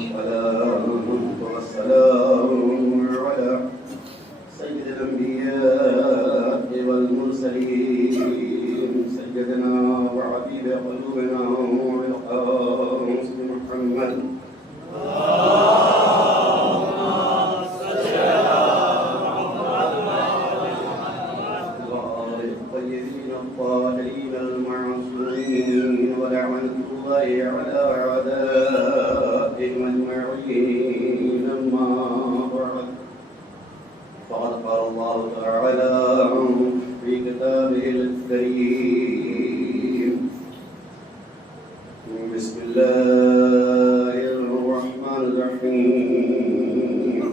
والصلاة والسلام على سيد الأنبياء والمرسلين سيدنا وحبيب قلوبنا والقاسم محمد الطيبين الطاهرين المعصومين ولعنة الله على أعدائهم أجمعين أما بعد فقد قال الله تعالى في كتابه الكريم بسم الله الرحمن الرحيم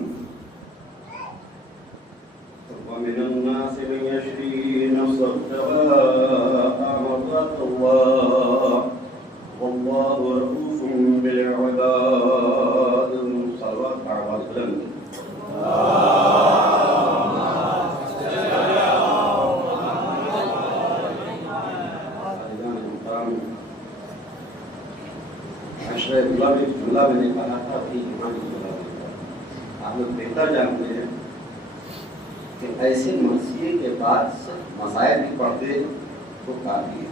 ومن الناس من يشري نفسه ابتغاء مرضات الله والله رؤوف بالعباد صلوات على النبي اللہ میں نے کہا تھا کہ آپ لوگ بہتر جانتے ہیں کہ ایسے مرثیے کے بعد مسائل بھی پڑھتے تو کافی ہے.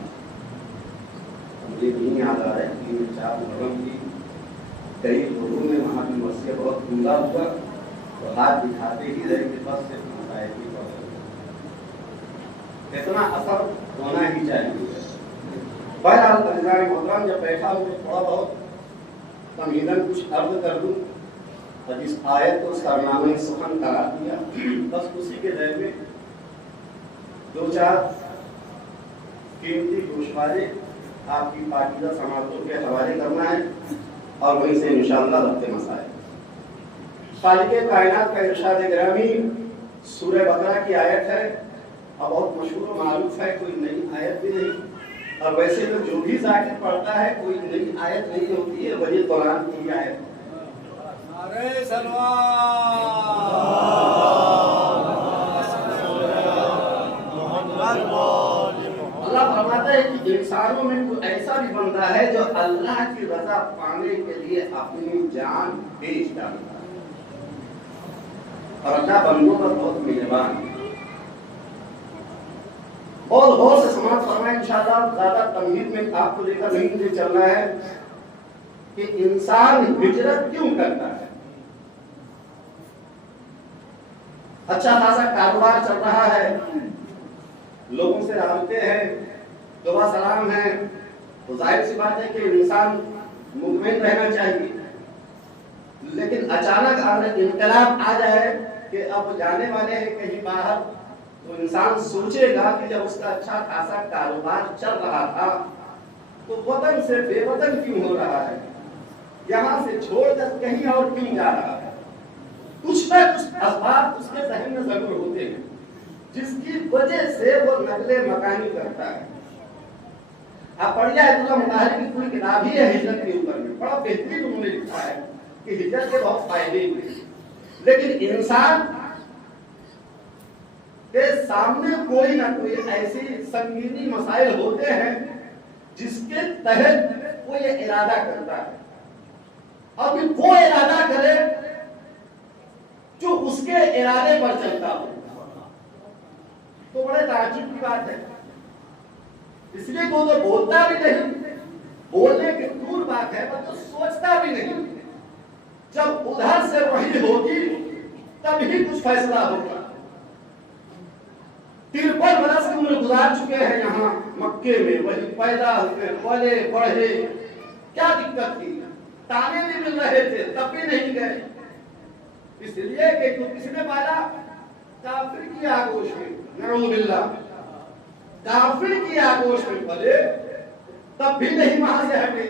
مجھے نہیں یاد آ رہا ہے 3-4 محرم کی کئی لوگوں میں وہاں کی مرثیہ بہت عمدہ ہوا تو ہاتھ دکھاتے ہی رہے کہ بس صرف مسائل بھی پڑھ رہے. اتنا اثر ہونا ہی چاہیے. بہرحال عزیزان محترم جب بیٹھا ہوں تو تھوڑا بہت تمہیداً کچھ عرض کر دوں اور اس آیت کو سرنامہ سخن قرار دیا. بس اسی کے ذیل میں 2-4 قیمتی گوشوارے آپ کی پاکیزہ سماعتوں کے حوالے کرنا ہے اور وہیں سے انشاءاللہ ربط مسائل. خالق کائنات کا ارشاد گرامی سورہ بقرہ کی آیت ہے اور بہت مشہور و معروف ہے, کوئی نئی آیت بھی نہیں. اور ویسے تو جو بھی ذاکر پڑھتا ہے کوئی نئی آیت نہیں ہوتی ہے, وہی قرآن کی آیت. اللہ فرماتا ہے کہ انسانوں میں کوئی ایسا بھی بندہ ہے جو اللہ کی رضا پانے کے لیے اپنی جان بیچ ڈالتا ہے. اور اللہ بندوں پر بہت مہربان ہے. اور غور سے سماعت فرمائیں انشاءاللہ. زیادہ تمہید میں آپ کو لے کر نہیں مجھے چلنا ہے کہ انسان ہجرت کیوں کرتا ہے. اچھا خاصا کاروبار چل رہا ہے, لوگوں سے رابطے ہیں, دعا سلام ہے, تو ظاہر سی بات ہے کہ انسان مطمئن رہنا چاہیے. لیکن اچانک انقلاب آ جائے کہ اب جانے والے ہیں کہیں باہر, تو انسان سوچے گا کہ جب اس کا اچھا خاصا کاروبار چل رہا تھا تو وطن سے بے وطن کیوں ہو رہا ہے, یہاں سے چھوڑ کر کہیں اور کیوں جا رہا ہے. کچھ نہ کچھ اسباب اس کے ذہن میں ضرور ہوتے ہیں جس کی وجہ سے وہ نقل مکانی کرتا ہے. آپ پڑھیے آیت اللہ مطہر کی پوری کتاب ہی ہے ہجرت کے اوپر میں, بڑا بہترین انہوں نے لکھا ہے کہ ہجرت کے بہت فائدے ہوئے. لیکن انسان کے سامنے کوئی نہ کوئی ایسی سنگینی مسائل ہوتے ہیں جس کے تحت وہ یہ ارادہ کرتا ہے, اور پھر وہ ارادہ کرے جو اس کے ارادے پر چلتا ہو. تو بڑے تعجب کی بات ہے. اس لیے وہ تو بولتا بھی نہیں, بولنے کی دور بات ہے, وہ تو سوچتا بھی نہیں. جب ادھر سے وحی ہوگی تب ہی کچھ فیصلہ ہوگا. 53 برس عمر گزار چکے ہیں یہاں مکے میں, وہی پیدا ہوئے, پلے پڑھے, کیا دقت تھی. تانے بھی مل رہے تھے تب بھی نہیں گئے, اس لیے کہ کس نے پالا کافر کی آگوش میں, نعوذ باللہ, کافر کی آگوش میں پلے تب بھی نہیں وہاں سے ہٹے.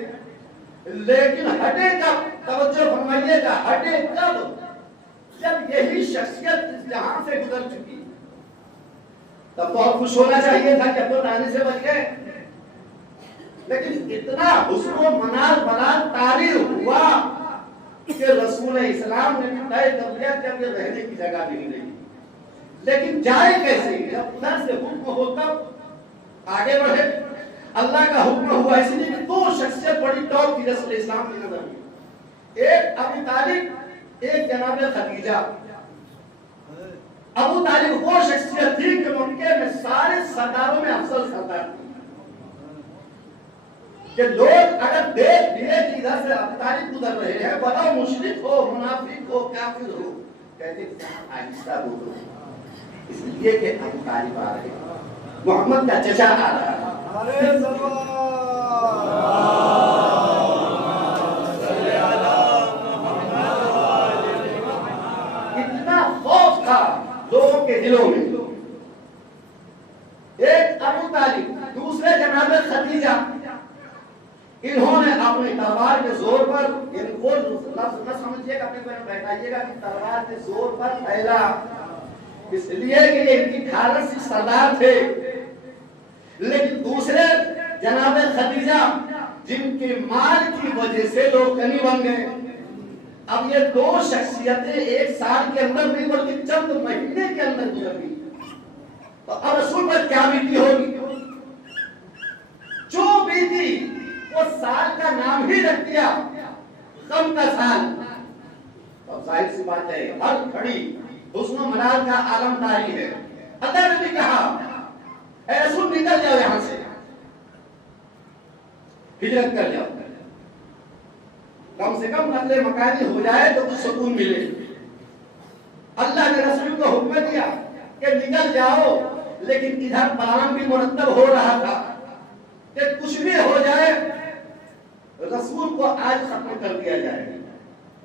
لیکن ہٹے کب, توجہ فرمائیے گا, ہٹے کب, جب یہی شخصیت اس جہاں سے گزر چکی. تب تو اور خوش ہونا چاہیے تھا کہ اب تو تانے سے بچ گئے. لیکن اتنا حسن و منال بلال تعبیر ہوا کہ رسول اسلام نے بھی طے کر لیا کہ اب یہ رہنے کی جگہ نہیں رہی. لیکن جائے کیسے, جب ادھر سے حکم ہو تب آگے بڑھے. اللہ کا حکم ہوا, اس لیے کہ 2 شخصیت بڑی ٹاپ کی رسول اسلام کی نظر میں. ایک ابو طالب، ایک جناب خدیجہ۔ ابو طالب وہ شخصیت تھی کہ مکے میں سارے سرداروں میں افضل سردار تھی، کہ لوگ اگر دیکھ لیے کہ ادھر سے ابو طالب گزر رہے ہیں، بڑا مشرک ہو، منافق ہو، کافر ہو، کہتے آہستہ بولو، اس لیے کہ ابو طالب آ رہے ہیں، محمد کا چچا آ رہا ہے۔ اتنا خوف تھا لوگوں کے دلوں میں۔ ایک ابو طالب، دوسرے جناب خدیجہ، انہوں نے اپنی تلوار کے زور پر، ان کو لفظ نہ سمجھیے گا، اپنے کو بیٹھائیے گا کہ تلوار کے زور پر پھیلا، اس لیے کہ ان کی خالص سی سردار تھے۔ لیکن دوسرے جناب خدیجہ، جن کے مال کی وجہ سے لوگ غنی بن گئے، اب یہ دو شخصیتیں ایک سال کے اندر نہیں بلکہ چند مہینے کے اندر گزر گئی، تو اب رسول پر کیا بیتی ہوگی؟ جو بیتی وہ سال کا نام ہی رکھ دیا، غم کا سال۔ اب ظاہر سی بات ہے، ہر کھڑی حسن و منال کا عالم داری ہے۔ اللہ نے بھی کہا اے رسول نکل جاؤ یہاں سے، ہجرت کر جاؤ، کم سے کم نقل مکانی ہو جائے تو کچھ سکون ملے۔ اللہ نے رسول کو حکم دیا کہ نکل جاؤ، لیکن ادھر پلان بھی مرتب ہو رہا تھا کہ کچھ بھی ہو جائے رسول کو آج ختم کر دیا جائے گا،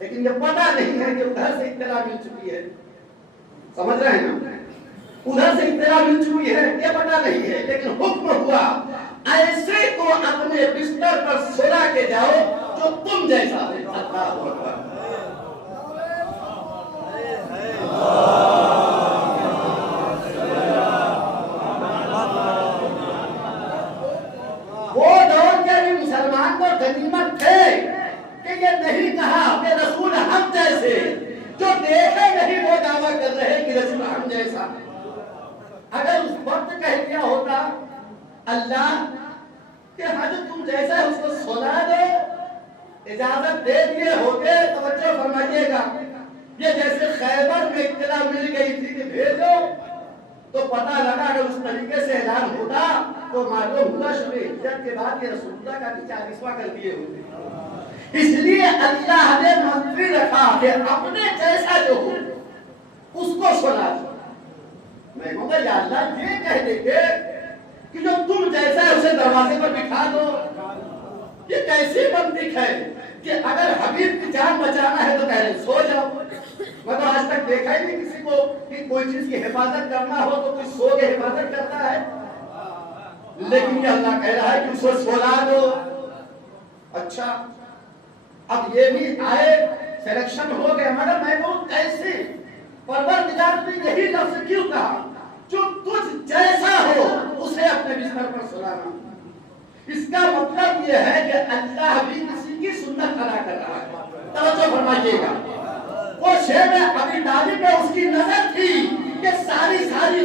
لیکن یہ پتہ نہیں ہے کہ ادھر سے اطلاع مل چکی ہے، سمجھ رہے ہیں نا؟ ادھر سے اطلاع مل چکی ہے، یہ پتہ نہیں ہے، لیکن حکم ہوا ایسے کو اپنے بستر پر سلا کے جاؤ جو تم جیسا ہے۔ اللہ اکبر۔ وہ دور کے بھی مسلمان کو غنیمت تھے کہ یہ نہیں کہا کہ رسول ہم جیسے، جو دیکھے نہیں وہ دعویٰ کر رہے کہ رسول ہم جیسا۔ اگر اس وقت کہہ دیا ہوتا اللہ کہ ہاں جو تم جیسا ہے اس کو سلا دو، اجازت دے دیے ہوتے، توجہ فرمائیے گا، یہ جیسے خیبر میں اطلاع مل گئی تھی کہ بھیجو، تو پتہ لگا اگر اس طریقے سے اعلان ہوتا تو معلوم ہوا شب ہجرت کے بعد یہ رسول اللہ کا بھی 40واں کر دیے ہوتے۔ اس لیے اللہ نے منفی رکھا کہ اپنے جیسا جو ہو اس کو سنا دو۔ میں کہوں گا یا اللہ یہ کہہ دیتے کہ جو تم جیسا ہے اسے دروازے پر بٹھا دو، یہ کیسی منطق ہے کہ اگر حبیب کی جان بچانا ہے تو پہلے سو جاؤ۔ میں تو آج تک دیکھا ہی نہیں کسی کو کہ کوئی چیز کی حفاظت کرنا ہو تو کوئی سو کے حفاظت کرتا ہے، لیکن یہ اللہ کہہ رہا ہے کہ اس کو سولا دو۔ اچھا اب یہ بھی آئے، سلیکشن ہو گیا، مگر میں کہوں کیسے؟ پروردگار نے یہی لفظ کیوں کہا؟ جو تجھ جیسا ہو اسے اپنے بستر پر سلانا۔ اس کا مطلب یہ ہے کہ اللہ بھی کسی کی سنت ادا کر رہا ہے۔ توجہ فرمائیے گا، وہ شیب ابی طالب میں اس کی نظر تھی کہ ساری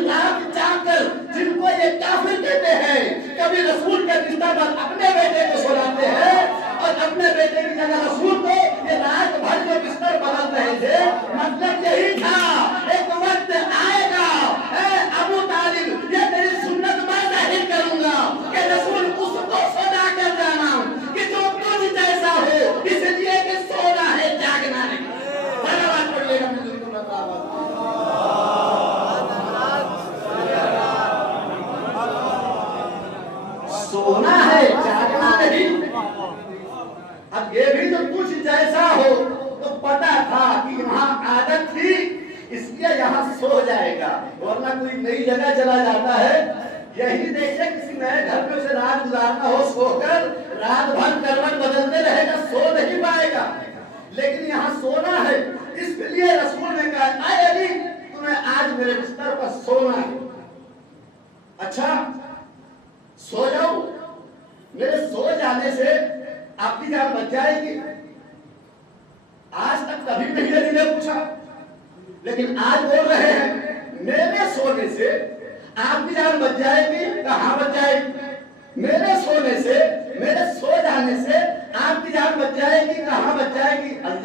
رات جاگ کر جن کو یہ کافر کہتے ہیں، کبھی رسول کے بستر پر اپنے بیٹے کو سلاتے ہیں اور اپنے بیٹے کی جگہ رسول کو یہ رات بھر جو بستر بدل رہے تھے، مطلب یہی تھا ایک وقت آئے گا اے ابو طالب، یہ تیری سنت میں ظاہر کروں گا کہ رسول اس کو سلا کر جانا کہ جو تجھ جیسا ہو، اس لیے کہ سونا ہے جاگنا نہیں۔ دھنیواد پڑھیے گا مجھے کو بتاوا۔ سونا ہے جاگنا نہیں۔ اب یہ بھی جو تجھ جیسا ہو تو پتا تھا کہ یہاں عادت تھی اس لیے یہاں سو جائے گا، ورنہ کوئی نئی جگہ چلا جاتا ہے، یہی دیکھے کسی نئے گھر میں اسے رات گزارنا ہو، سو کر رات بھر کروٹ بدلتے رہے گا، سو نہیں پائے گا، لیکن یہاں سونا ہے۔ اس لیے رسول نے کہا اے علی تمہیں آج میرے بستر پر سونا ہے۔ اچھا سو جاؤ، میرے سو جانے سے آپ کی جان بچ جائے گی۔ آج تک کبھی نہیں علی نے پوچھا، لیکن آج بول رہے ہیں میرے سونے سے آپ کی جان بچ جائے گی۔ کہاں بچ جائے گی؟ میرے سونے سے، میرے سو جانے سے آپ کی جان بچ جائے گی۔ کہاں بچ جائے گی؟ اللہ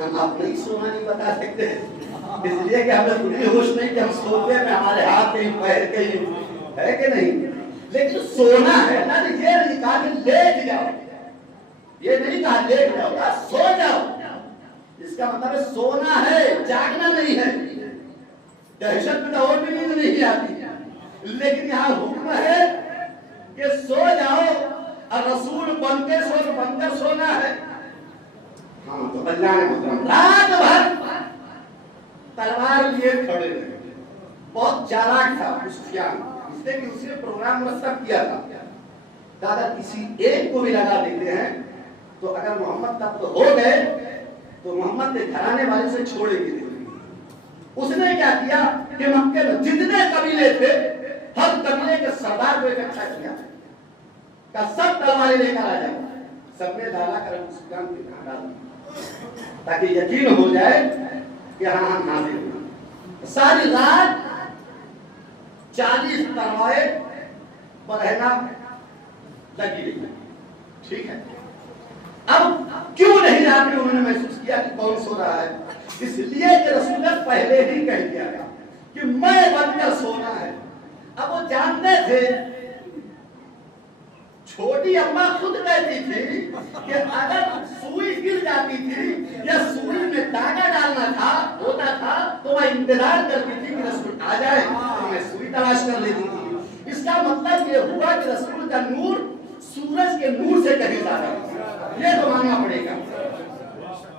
ہم اپنا ہی سونا نہیں بتا سکتے، اس لیے کہ ہمیں پوری ہوش نہیں کہ ہم سوتے میں ہمارے ہاتھ کہیں پیر کہیں ہے کہ نہیں، لیکن سونا ہے نا، یہ نہیں کہا کہ لیٹ جاؤ، یہ نہیں کہا لیٹ جاؤ، کہا سو جاؤ، اس کا مطلب ہے سونا ہے، جاگنا نہیں ہے۔ دہشت میں اور بھی نیند نہیں آتی، لیکن یہاں حکم ہے کہ سو جاؤ، اور رسول بن کر سونا ہے۔ ہاں تو اللہ نے محترم رات بھر تلوار لیے کھڑے رہے، بہت چالاک تھا ابو سفیان، اس نے کہ اس نے پروگرام مرتب کیا تھا کہ اگر کسی ایک کو بھی لگا دیتے ہیں تو اگر محمد تب تو ہو گئے تو محمد کے گھرانے والے سے چھوڑے گی۔ اس نے کیا کیا کہ مکے میں جتنے قبیلے تھے ہر قبیلے کے سردار کو اکٹھا کیا کہ سب تلواریں لے کر آ جائیں، سب نے ڈالا کر ابو سفیان کے گھر ڈال دیا تاکہ یقین ہو جائے کہ ہاں ہم حاضر ہیں۔ ساری رات 40 تلواریں برہنہ لگی رہی، ٹھیک ہے۔ اب کیوں نہیں رات میں انہوں نے محسوس کیا کہ کون سو رہا ہے؟ اس لیے کہ رسول نے پہلے ہی کہہ دیا تھا کہ میں بن کر سونا ہے۔ اب وہ جانتے تھے، چھوٹی اماں خود کہتی تھی کہ اگر سوئی گر جاتی تھی یا سوئی میں داغا ڈالنا ہوتا تھا تو وہ انتظار کرتی تھی کہ رسول آ جائے تو میں سوئی تلاش کر لیتی تھی۔ اس کا مطلب یہ ہوا کہ رسول کا نور سورج کے نور سے کہیں زیادہ، یہ تو ماننا پڑے گا۔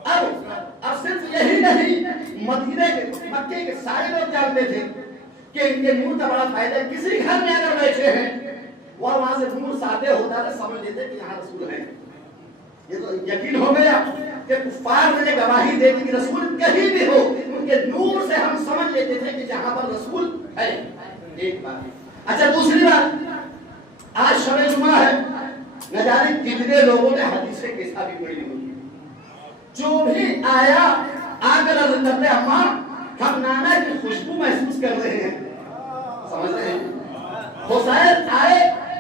اب صرف یہی نہیں، مکے کے سارے لوگ جانتے تھے کہ ان کے نور کا بڑا فائدہ ہے، کسی گھر میں اگر بیٹھے ہیں وہاں سے نور ساطع ہوتا ہے، سمجھ لیتے کہ یہاں رسول ہے۔ یہ تو یقین ہو گیا کہ کفار نے گواہی دے دی کہ رسول کہیں بھی ہو، ان کے نور سے ہم سمجھ لیتے تھے کہ جہاں پر رسول ہے۔ ایک بات۔ اچھا دوسری بات، آج شب جمعہ ہے، نہ جانے کتنے لوگوں نے حدیثیں کیسا بھی پڑھی ہوگی، جو بھی آیا آ کر عرض کرتے اماں ہم نانا کی خوشبو محسوس کر رہے ہیں، سمجھ رہے ہیں؟ حسین آئے،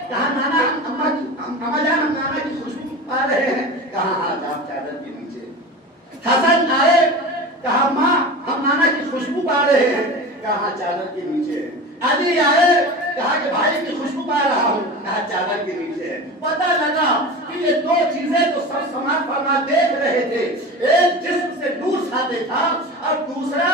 کہا نانا اماں جان ہم نانا کی خوشبو پا رہے ہیں، کہا آج آپ چادر کے نیچے۔ حسن آئے، کہا ماں ہم نانا کی خوشبو پا رہے ہیں، کہا چادر کے نیچے۔ علی آئے، کہا کہ بھائی کی خوشبو پا رہا ہوں، کہا چادر کے نیچے ہے۔ پتہ لگا کہ یہ دو چیزیں تو سب سماعت فرما دیکھ رہے تھے، ایک جسم سے نور ساطع تھا اور دوسرا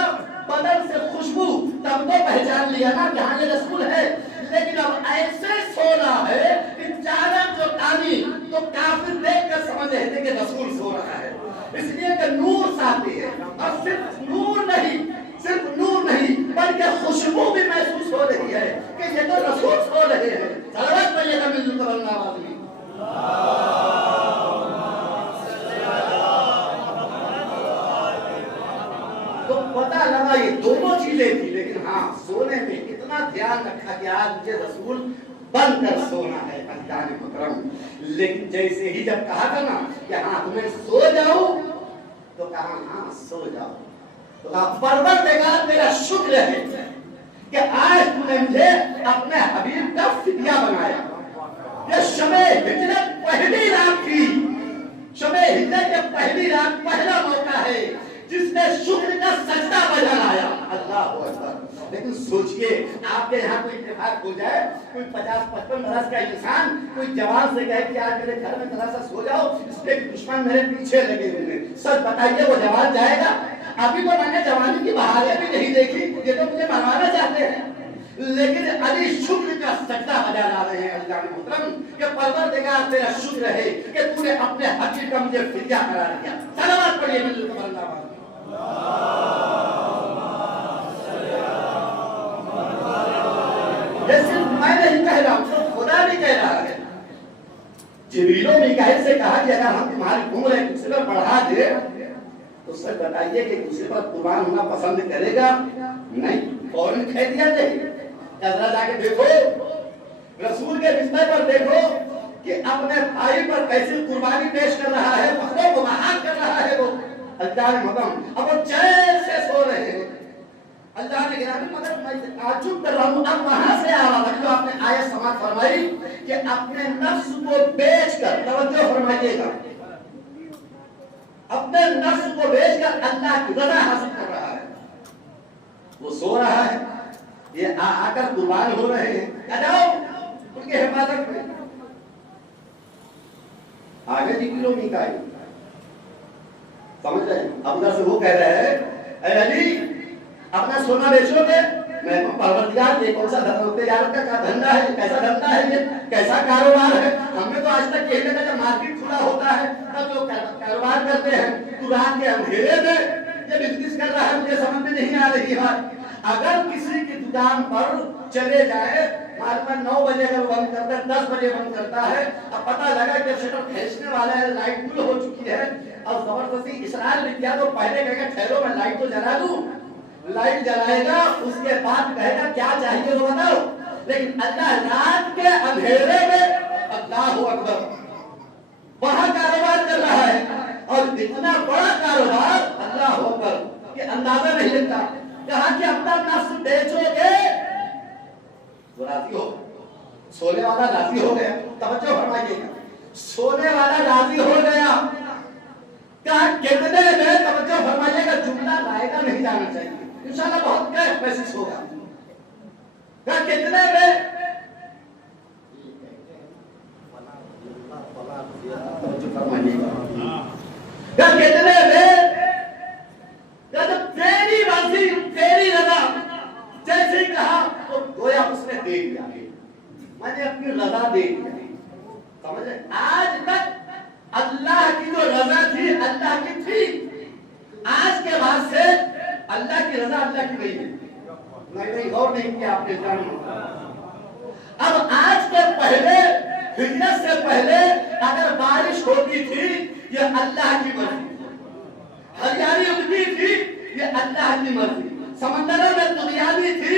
بدن سے خوشبو، تب تو پہچان لیا نا کہ ہاں یہ رسول ہے۔ لیکن اب ایسے سونا ہے کہ چادر جو تانی تو کافر دیکھ کر سمجھ رہے تھے کہ رسول سو رہا ہے، اس لیے کہ نور ساطع ہے۔ اور صرف نور نہیں بلکہ خوشبو بھی محسوس ہو رہی ہے کہ یہ تو رسول سو رہے ہیں۔ صلوات پڑھیے گا مل کر اللہ آدمی۔ تو پتہ لگا یہ دونوں چیزیں تھی، لیکن ہاں سونے میں اتنا دھیان رکھا کہ آج مجھے رسول بن کر سونا ہے اللہ نے مکرم۔ لیکن جیسے ہی جب کہا تھا نا کہ ہاں تمہیں سو جاؤ، تو کہا ہاں سو جاؤ، تو کہا پروردگار میرا شکر ہے کہ آج تم نے مجھے اپنے حبیب کا فدیہ بنایا۔ یہ شب ہجرت پہلی رات تھی، شب ہجرت کے پہلی رات پہلا موقع ہے جس نے شکر کا سجدہ بجا لایا۔ اللہ اکبر۔ لیکن سوچئے آپ کے یہاں کوئی اتفاق ہو جائے، کوئی 50-55 برس کا انسان کوئی جوان سے کہے کہ آج میرے گھر میں ذرا سا سو جاؤ، اس لیے دشمن میرے پیچھے لگے ہوئے ہیں، سچ بتائیے وہ جوان جائے گا؟ ابھی تو میں نے جوانی کی بہاریں بھی نہیں دیکھی، یہ تو مجھے مروانا چاہتے ہیں۔ لیکن علی شکر کا سجدہ بجا لا رہے ہیں اللہ نے محترم کہ پروردگار تیرا شکر ہے کہ تو نے اپنے حبیب کا مجھے فدیہ قرار دیا۔ صلوات پڑھیے مل کر اللہ۔ یہ صرف میں نہیں کہہ رہا ہوں، خدا بھی کہہ رہا ہے۔ جبریل و میکائیل سے کہا کہ اگر ہم تمہاری عمر ایک دوسرے پر بڑھا دے تو سچ بتائیے کہ دوسرے پر قربان ہونا پسند کرے گا؟ نہیں، فوراً کہہ دیا جائے۔ ذرا جا کے دیکھو رسول کے بستر پر، دیکھو کہ اپنے بھائی پر کیسی قربانی پیش کر رہا ہے، فخر و بہار کر رہا ہے وہ اللہ نے مدم۔ اب وہ چین سے سو رہے ہیں اللہ نے گرامی، مگر میں تعجب کر رہا ہوں اب وہاں سے آ رہا جو آپ نے آیت سماعت فرمائی کہ اپنے نفس کو بیچ کر، توجہ فرمائیے گا، اپنے نفس کو بیچ کر اللہ کی رضا حاصل کر رہا ہے. وہ سو رہا ہے, یہ آ کر قربان ہو رہے ہیں, جاؤ ان کی حفاظت میں. آگے جی کلو میکائی سمجھ رہے ہیں. اب سے وہ کہہ رہے ہیں اے علی اپنا سونا بیچو گے؟ میں پروردگار یہ کون سا تجارت کا دھندا ہے, کیسا دھندا ہے, یہ کیسا کاروبار ہے؟ ہم نے تو آج تک یہ دیکھا جب مارکیٹ کھلا ہوتا ہے تب لوگ کاروبار کرتے ہیں. تو رات کے اندھیرے میں یہ بزنس کر رہا ہے, مجھے سمجھ میں نہیں آ رہی بات. اگر کسی کی دکان پر چلے جائے, معلوم ہے 9 بجے اگر بند کرتا ہے 10 بجے بند کرتا ہے, اب پتہ لگا کہ شٹر کھینچنے والا ہے, لائٹ گل ہو چکی ہے, اور زبردستی اصرار بھی کیا تو پہلے کہے گا ٹھہرو میں لائٹ تو جلا دوں. لائٹ جلائے گا, اس کے بعد کہے گا کیا چاہیے تو بتاؤ. لیکن اللہ رات کے اندھیرے میں اللہ اکبر وہاں کاروبار کر رہا ہے, اور اتنا بڑا کاروبار اللہ اکبر کہ اندازہ نہیں لگتا. کہا کہ اپنا نفس بیچو گے, وہ راضی ہو, سونے والا راضی ہو گیا. توجہ فرمائیے, سونے والا راضی ہو گیا. کہا کتنے میں, توجہ فرمائیے گا, جملہ لائے گا نہیں جانا چاہیے, انشاءاللہ بہت کیف محسوس ہوگا. کہا کتنے میں, توجہ فرمائیے گا, کہا کتنے میں, کہا تیری مرضی تیری رضا. جیسے ہی کہا تو گویا اس نے دے دیا, میں نے اپنی رضا دے دی. سمجھے, آج تک اللہ کی جو رضا تھی اللہ کی تھی, آج کے بعد سے اللہ کی رضا اللہ کی نہیں ہے. نہیں غور نہیں کیا آپ نے جانا. اب آج کے پہلے, ہجرت سے پہلے اگر بارش ہوتی تھی یہ اللہ کی مرضی, ہریالی اگتی تھی یہ اللہ کی مرضی, سمندروں میں دریاوی تھی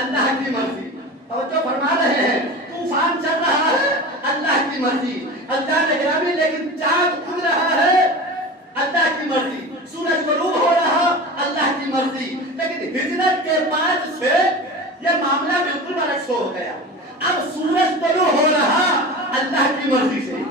اللہ کی مرضی. توجہ فرما رہے ہیں, طوفان چل رہا ہے اللہ کی مرضی, اللہ نے گرامی, لیکن چاند اگ رہا ہے اللہ کی مرضی, سورج غروب ہو رہا اللہ کی مرضی. لیکن ہجرت کے بعد سے یہ معاملہ بالکل برعکس ہو گیا. اب سورج طلوع ہو رہا اللہ کی مرضی سے,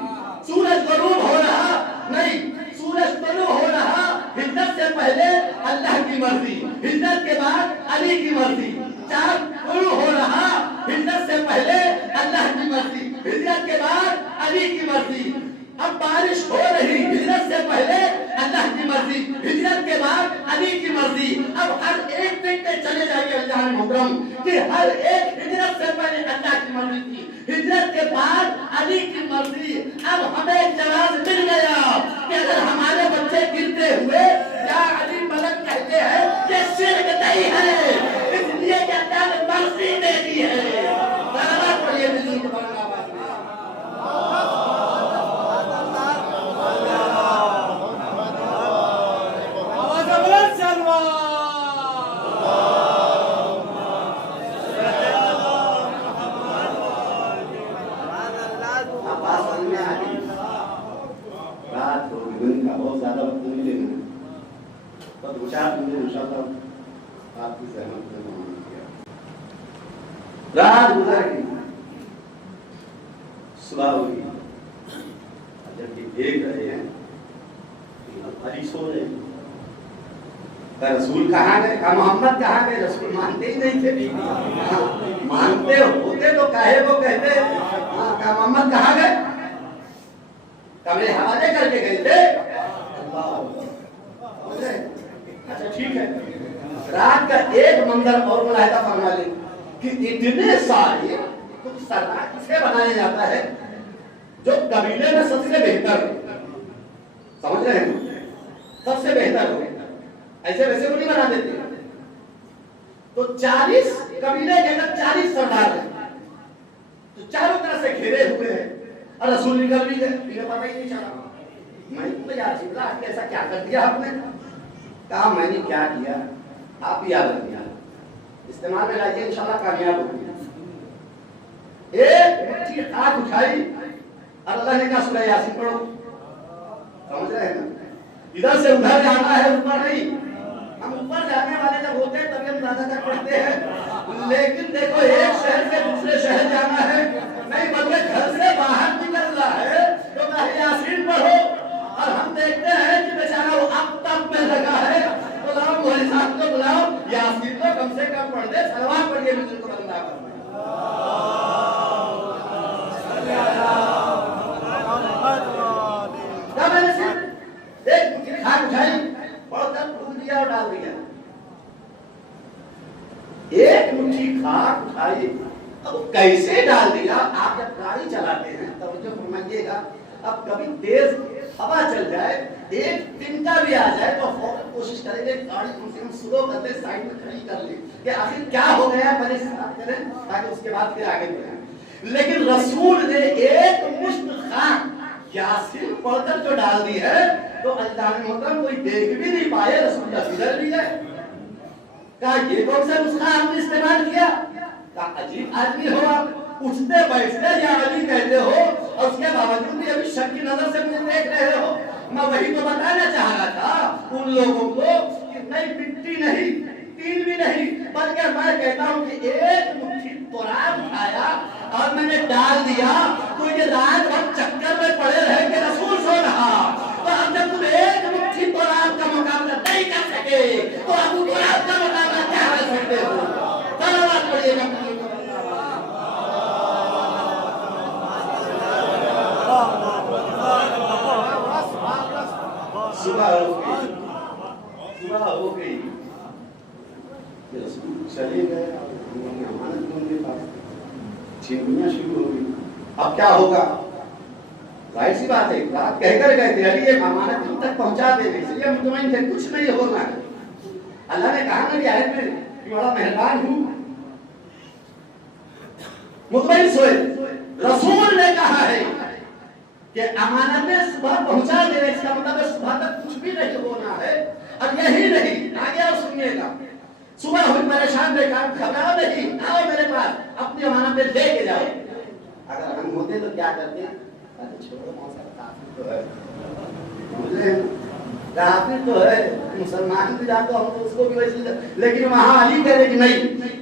سورج غروب ہو رہا نہیں, سورج طلوع ہو رہا ہجرت سے پہلے اللہ کی مرضی, ہجرت کے بعد علی کی مرضی. چاند طلوع ہو رہا ہجرت سے پہلے اللہ کی مرضی, ہجرت کے بعد علی کی مرضی. اب بارش ہو رہی, ہجرت سے پہلے اللہ کی مرضی, ہجرت کے بعد علی کی مرضی. اب ہر ایک دیکھتے چلے جائیے اللہ محترم کہ ہر ایک ہجرت سے پہلے اللہ کی مرضی تھی, ہجرت کے بعد علی کی مرضی. اب ہمیں جواز مل گیا کہ اگر ہمارے بچے گرتے ہوئے یا علی ملک کہتے ہیں یہ شرک نہیں ہے, اس لیے کہ اللہ نے مرضی دے دی ہے. برابر پڑھیے دلی کے بڑا آواز میں. رات گزر گئی, صبح ہوئی, جب یہ دیکھ رہے ہیں علی سو رہے ہیں, رسول کہاں گئے, کہا محمد کہاں گئے. رسول مانتے ہی نہیں تھے, مانتے ہوتے تو کہے وہ کہتے, کہا محمد کہاں گئے, کہا میرے حوالے کر کے گئے تھے. اچھا ٹھیک ہے, رات کا ایک منظر اور ملاحظہ فرما لیں کہ اتنے سارے کچھ سردار کسے بنایا جاتا ہے جو قبیلے میں سب سے بہتر ہو, سمجھ رہے ہیں, سب سے بہتر ہو, ایسے ویسے کو نہیں بنا دیتے. تو 40 قبیلے کے اندر 40 سردار ہیں تو چاروں طرف سے گھیرے ہوئے ہیں, اور رسول نکل بھی گئے, انہیں پتہ ہی نہیں چلا. میں تو یاد چلا ایسا کیا کر دیا آپ نے, کہا میں نے کیا کیا آپ بھی یاد رکھیے, استعمال میں لائیے انشاءاللہ کامیاب ہوگی. ایک مٹھی خاک اٹھائی اور اللہ نے کہا سورہ یاسین پڑھو. سمجھ رہے ہیں نا, ادھر سے ادھر جانا ہے, اوپر نہیں. ہم اوپر جانے والے جب ہوتے ہیں تبھی ہم زیادہ تک پڑھتے ہیں, لیکن دیکھو ایک شہر سے دوسرے شہر جانا ہے نہیں, بلکہ گھر سے باہر نکلنا ہے تو کہا یاسین پڑھو. اور ہم دیکھتے ہیں کہ بیچارے عطا فرمائے۔ کیا میں نے صرف ایک مٹھی کھاک اٹھائی اور تب ڈھونڈ دیا اور ڈال دیا؟ ایک مٹھی کھاک اٹھائی اب کیسے ڈال دیا؟ آپ جب گاڑی چلاتے ہیں توجہ فرمائیے گا، اب کبھی تیز ہوا چل جائے، ایک تنکا بھی آ جائے تو فوراً کوشش کریں گے گاڑی کم سے کم سلو کر لیں، سائڈ میں کھڑی کر لیں کہ آخر کیا ہو گیا ہے پہلے ساتھ کریں تاکہ اس کے بعد پھر آگے بڑھیں۔ لیکن رسول نے ایک مشت خاک یاسین پڑھ کر جو ڈال دی ہے تو اللہ نے محترم کوئی دیکھ بھی نہیں پائے، رسول کا گزر بھی گئے۔ کہا یہ کون سا نسخہ آپ نے استعمال کیا؟ کہا عجیب آدمی ہو آپ، اٹھتے بیٹھتے یا علی کہتے ہو اور اس کے باوجود بھی ابھی شک کی نظر سے مجھے دیکھ رہے ہو۔ میں وہی تو بتانا چاہ رہا تھا ان لوگوں کو کہ نہیں مٹی نہیں، تین بھی نہیں، بلکہ میں کہتا ہوں کہ ایک مٹھی تراب اٹھایا اور میں نے ڈال دیا تو یہ رات بھر چکر میں پڑے رہے کہ رسول سو رہا۔ تو اب جب تم ایک مٹھی تراب کا مقابلہ نہیں کر سکے تو ابو تراب کا مقابلہ کیا کر سکتے ہو؟ صلوات پڑھیے گا۔ صبح ہو گئی چلے گئے، امانت ان کے پاس چھینیاں شروع ہو گئی۔ اب کیا ہوگا؟ ظاہر سی بات ہے رات کہہ کر گئے تھے علی یہ امانت ان تک پہنچا دے گے، اس لیے مطمئن تھے کچھ نہیں ہونا ہے۔ اللہ نے کہا میری آیت میں کہ بڑا مہربان ہوں، مطمئن سوئے۔ رسول نے کہا ہے کہ امانتیں صبح پہنچا دے، اس کا مطلب ہے صبح تک کچھ بھی نہیں ہونا ہے۔ اب یہی نہیں، آگے اور سنیے گا، صبح ہوئی پریشان بیکار، گھبراؤ نہیں، آؤ میرے پاس اپنی امانتیں لے کے جاؤ۔ اگر ہم ہوتے تو کیا کرتے؟ چھوڑو موسیقی کافی تو ہے، مجھے کافی تو ہے، مسلمان بھی جاتا ہم تو اس کو بھی ویسے، لیکن وہاں علی کہہ رہے کہ نہیں،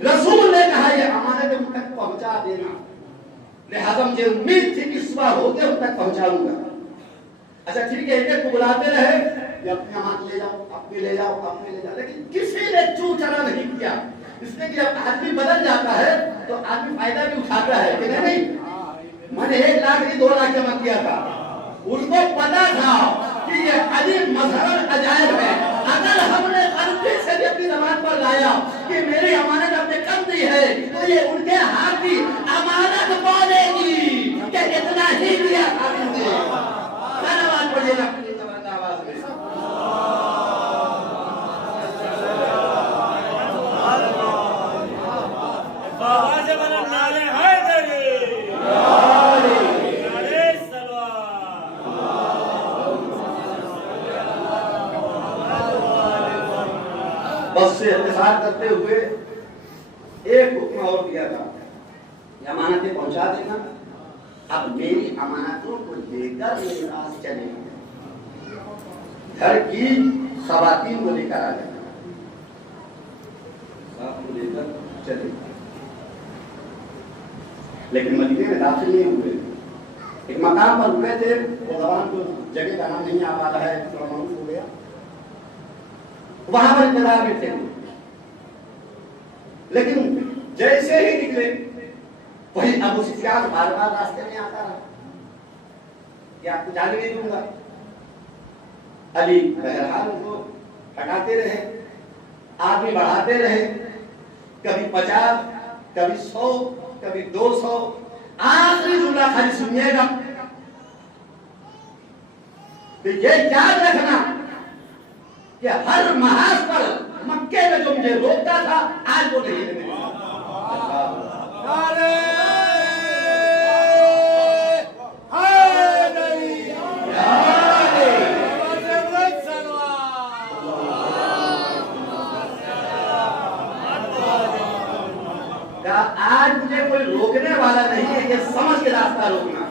رسول نے کہا یہ امانت ان تک پہنچا دینا، لہذا مجھے امید تھی کہ صبح ہو کے ان تک پہنچاؤں گا۔ اچھا ٹھیک ہے، ایک کو بلاتے رہے کہ اپنی امانت لے جاؤ، اپنی لے جاؤ، اپنی لے جاؤ، لیکن کسی نے چو چرا نہیں کیا، اس لیے کہ جب آدمی بدل جاتا ہے تو آدمی فائدہ بھی اٹھاتا ہے کہ نہیں میں نے 1 لاکھ نہیں 2 لاکھ جمع کیا تھا، اس کو پتا تھا کہ یہ علی مظہر عجائب ہے، اگر ہم نے غلطی سے بھی اپنی زبان پر لایا کہ میری امانت اپنے کم دی ہے تو یہ ان کے ہاتھ کی امانت بولے گی کہ اتنا ہی دیا تھا نے۔ دھنیواد پڑھیے گا اپنی زبان آواز میں۔ بس سے اختصار کرتے ہوئے ایک حکم اور دیا تھا، یہ امانتیں پہنچا دینا، اب میری امانتوں کو لے کر میرے پاس چلے، گھر کی خواتین کو لے کر آ جانا، ساتھ کو لے کر چلے۔ لیکن مدینے میں داخل نہیں ہوئے، ایک مقام پر رکے تھے، وہ زبان کو جگہ کا نام نہیں آ پا رہا ہے، تھوڑا معلوم ہو گیا، وہاں پر انتظار میں تھے، لیکن جیسے ہی نکلے وہی ابو سفیان بار بار راستے میں آتا رہا کہ آپ کو جانے نہیں دوں گا۔ علی بہرحال ان کو ہٹاتے رہے، آدمی بڑھاتے رہے، کبھی 50 کبھی 100 کبھی 200، آخری جملہ خالی سنیے گا کہ یہ یاد رکھنا کہ ہر محاذ پر مکے میں جو مجھے روکتا تھا آج وہ نہیں ہے۔ آج مجھے کوئی روکنے والا نہیں ہے، یہ سمجھ کے راستہ روکنا،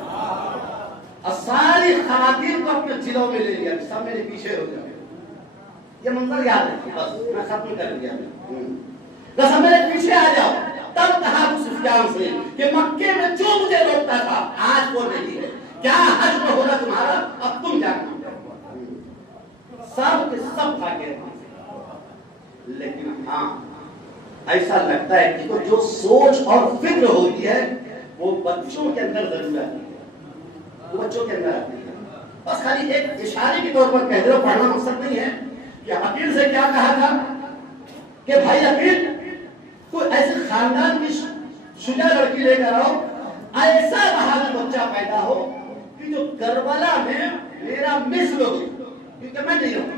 اور ساری خواتین کو اپنے ضلعوں میں لے لیا، سب میرے پیچھے ہو جائے۔ یہ منظر یاد رکھیں، بس میں ختم کر دیا، بس میرے پیچھے آ جاؤ۔ تب کہا ابو سفیان سے کہ مکے میں جو مجھے روکتا تھا آج وہ نہیں ہے، کیا حجم ہوگا تمہارا اب تم جاننا۔ سب کے سب بھاگے، لیکن ہاں ایسا لگتا ہے کہ جو سوچ اور فکر ہوتی ہے وہ بچوں کے اندر ضرور آتی ہے، وہ بچوں کے اندر آتی ہے. بس خالی ایک اشارے کے طور پر کہہ دو، پڑھنا مقصد نہیں ہے. کہ عقیل سے کیا کہا تھا کہ بھائی عقیل کوئی ایسے خاندان کی شجاع لڑکی لے کر آؤ، ایسا بہادر بچہ پیدا ہو کہ جو کربلا میں میرا مثل ہو، کیونکہ میں نہیں ہوں.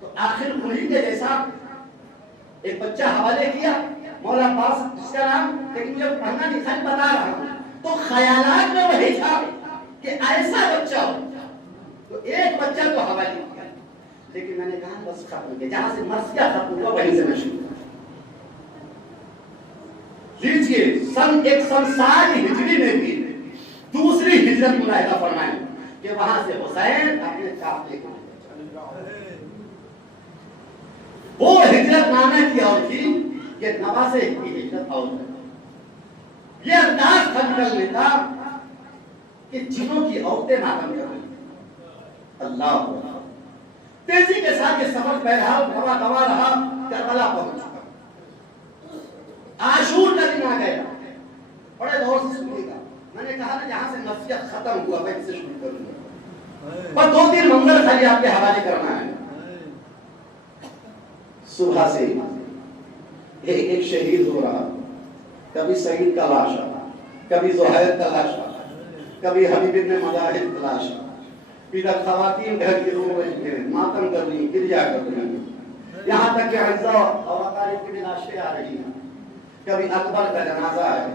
تو آخر انہی کے جیسا ایک بچہ حوالے کیا مولا عباس جس کا نام، لیکن مجھے پڑھنا نہیں تھا، بتا رہا ہوں. تو خیالات میں وہی تھا کہ ایسا بچہ ہو. تو ایک بچہ تو حوالے کیا، لیکن میں نے کہا بس ختم کیا، جہاں سے مرثیہ ختم ہوا وہیں سے میں شروع. لیجئے سن 160 ہجری میں بھی دوسری ہجرت ملاحظہ فرمائیں کہ وہاں سے حسین اپنے قافلے کو، وہ ہجرت نامہ کی اور تھی کہ نواسے کی ہجرت اور تھی. یہ انداز تھا نکلنے کا کہ جنوں کی عورتیں ماتم کر رہی. اللہ تیزی کے ساتھ یہ سفر بہرحال دوا دوا رہا، کربلا پہنچ چکا. عاشور کا دن آ گیا. بڑے دور سے سنیے گا، میں نے کہا نا جہاں سے نصیحت ختم ہوا میں اس سے شروع کروں گا. پر 2-3 منظر خالی آپ کے حوالے کرنا ہے. صبح سے ایک شہید ہو رہا، کبھی سعید کا لاشا، کبھی زہیر کا لاشا، کبھی حبیب بن مظاہر کا لاشا. ادھر خواتین گھر کی رو رہی ہیں، ماتم کر رہی ہیں، گریا کر رہی ہیں، یہاں تک کہ عزہ اور اقارب کی بھی لاشیں آ رہی ہیں. کبھی اکبر کا جنازہ ہے،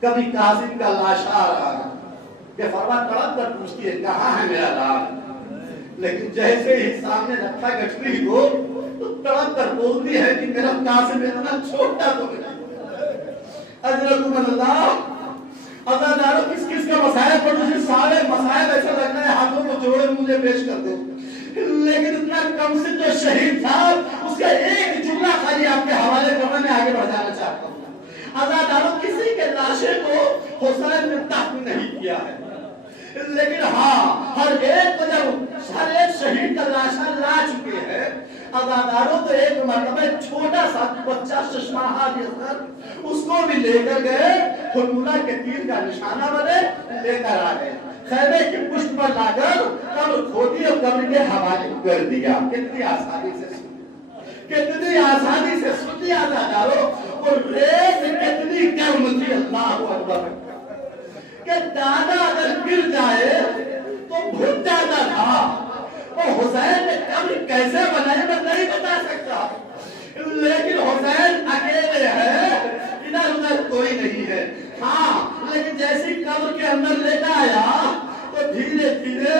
کبھی قاسم کا لاش آ رہا ہے. کہ فرما تڑپ کر پوچھتی ہے کہاں ہے میرا لال. لیکن جیسے ہی سامنے رکھا گٹری کو تو تڑپ کر بولتی ہے کہ میرا قاسم اتنا چھوٹا تو نہیں. اجرکم اللہ. عزادارو کس کس کا مسائب پر مجھے سارے مسائب ایسا لگنا ہے ہاتھوں کو جوڑے مجھے پیش کر دو. لیکن اتنا کم سے جو شہید تھا اس کا ایک جملہ خالی آپ کے حوالے کرنے میں آگے بڑھ جانا چاہتا ہوں. عزادارو کسی کے لاشے کو حسین نے دفن نہیں کیا ہے، لیکن ہاں ہر ایک کو جب ہر ایک شہید کا لاشا لا چکے ہیں. عزاداروں تو ایک مرتبہ چھوٹا سا بچہ ششماہا اصغر اس کو بھی لے کر گئے، حرملہ کے تیر کا نشانہ بنے لے کر آ گئے. خیمے کی پشت پر لا کر قبر کھودی اور قبر کے حوالے کر دیا. کتنی آسانی سے کتنی آسانی سے سنی عزاداروں. اور ریت کتنی گرم تھی. اللہ اکبر. کہ دادا اگر گر جائے تو بھٹ جاتا تھا. اور حسین نے قبر کیسے بنائی میں نہیں بتا سکتا، لیکن حسین اکیلے ہے، ادھر ادھر کوئی نہیں ہے. ہاں لیکن جیسی قبر کے اندر لیتا آیا تو دھیرے دھیرے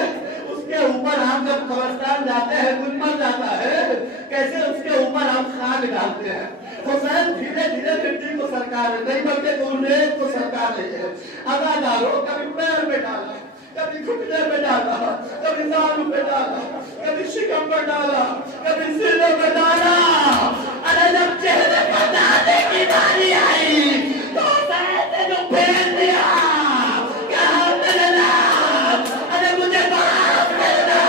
اس کے اوپر ہم جب قبرستان جاتے ہیں گنبد جاتا ہے کیسے اس کے اوپر ہم خاک ڈالتے ہیں. حسین دھیرے دھیرے مٹی کو سرکار نہیں بلکہ ریت کو سرکار لے ہے. عزاداروں کبھی پیر میں ڈالا، کبھی گھٹنے میں ڈالا، کبھی زانو پہ ڈالا، کبھی شکم پر ڈالا، کبھی سینے پہ ڈالا. ارے جب چہرے پر ڈالنے کی باری آئی تو حسین نے جو پھیر دیا کہا میرے نام، ارے مجھے معاف کر دو.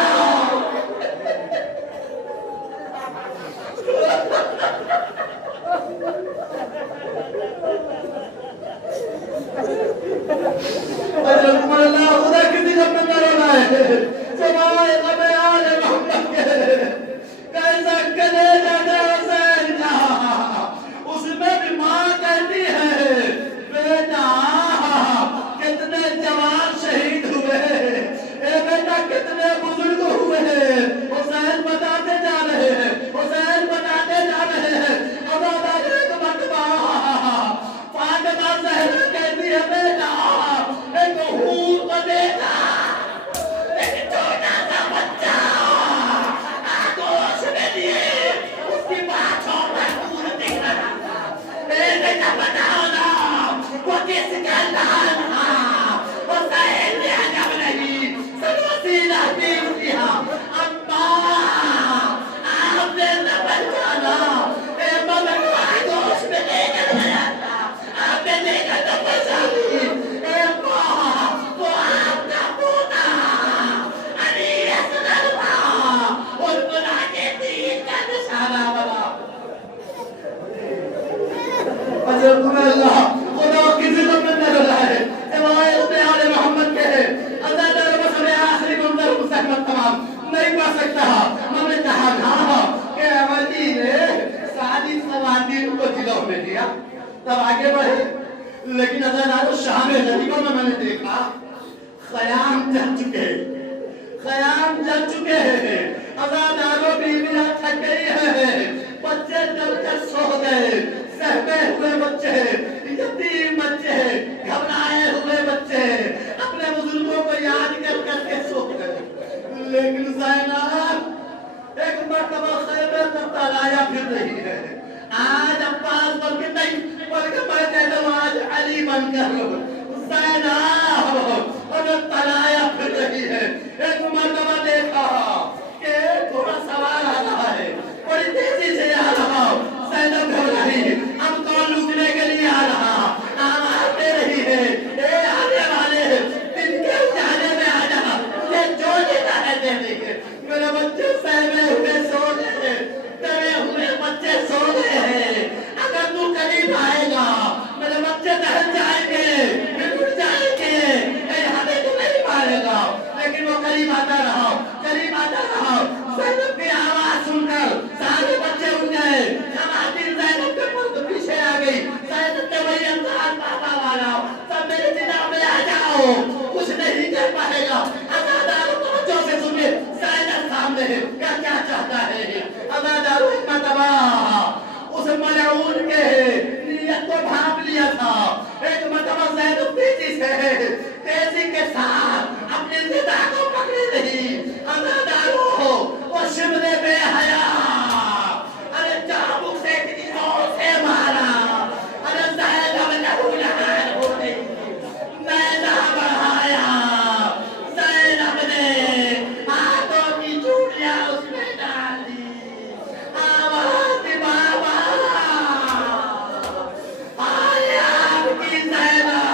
اجرکم اللہ. خدا کسی جب میں نہ رونا ہے سمائے غم آل محمد کے کیسا کلے جاتا حسین کا. اس میں بھی ماں کہتی ہے بیٹا کتنے جوان شہید ہوئے، اے بیٹا کتنے بزرگ ہوئے. حسین بتاتے جا رہے ہیں، حسین بتاتے جا رہے ہیں. عزادارو ایک مرتبہ فاطمہ زہرا کہتی ہے بیٹا ایک حور کو دیکھا لیکن تمہیں اللہ خدا کسی کو میں نہ لائے سوائے اپنے آل محمد کے ہے اللہ تعالیٰ بس ہمیں آخری منظر مسحمت تمام نہیں پڑھ سکتا میں نے کہا نا کہ عملی نے ساری خواتین کو جلو میں دیا تب آگے بڑھے لیکن اللہ تعالیٰ شام غریبوں میں نے دیکھا خیام جل چکے ہیں ازاداروں بیویاں تھک گئی ہیں بچے ڈر کر سو گئے سہمے ہوئے بچے یتیم بچے گھبرائے ہوئے بچے اپنے بزرگوں کو یاد کر کر کے سو گئے لیکن زینب ایک مرتبہ خیمے تک تلایا پھر رہی ہے آج عباس بن کے نہیں بلکہ میں کہتا ہوں آج علی بن کر زینب تلایا پھر رہی ہے ایک مرتبہ دیکھا کہ تھوڑا سوال آ رہا ہے بڑی تیزی سے آ رہا زینب گھبرائی اب کون لوٹنے کے لیے آ رہا آواز دے رہی ہے اے آنے والے دن کے اجالے میں آ جا مجھے جو لینا ہے دے دیں گے میرے بچے سہمے ہوئے سو رہے ڈرے ہوئے بچے سو رہے ہیں اگر تو قریب آئے گا میرے بچے دہل جائیں گے بگڑ جائیں گے لیکن وہ قریب آتا رہا زینب کی آواز سن کر سارے بچے اٹھ گئے خواتین زینب کے پرد پیچھے آ گئی زینب نے وہی انداز بابا والا سب میرے جناب میں آ جاؤ کچھ نہیں کر پائے گا ازاداروں توجہ سے سنیے زینب سامنے ہے کیا چاہتا ہے ازاداروں ایک مرتبہ اس ملعون کے نیت کو بھانپ لیا تھا ایک مرتبہ زینب تیزی کے ساتھ اپنی ندا کو پکڑی رہی ازاداروں وہ شملے بے حیا ارے چابک سے کتنی زور سے مارا ارے زینب لہو لہان ہو گئی نیزہ بڑھایا زینب نے ہاتھوں کی چوڑیاں اس میں ڈال دی آواز دی بابا آئے آپ کی زینب